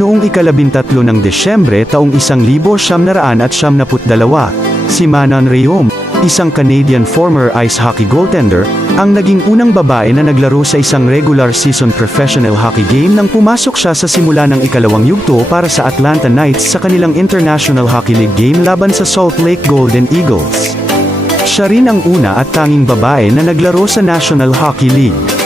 Noong ika-13 ng Desyembre taong 1992, si Manon Rhéaume, isang Canadian former ice hockey goaltender, ang naging unang babae na naglaro sa isang regular season professional hockey game nang pumasok siya sa simula ng ikalawang yugto para sa Atlanta Knights sa kanilang International Hockey League game laban sa Salt Lake Golden Eagles. Siya rin ang una at tanging babae na naglaro sa National Hockey League.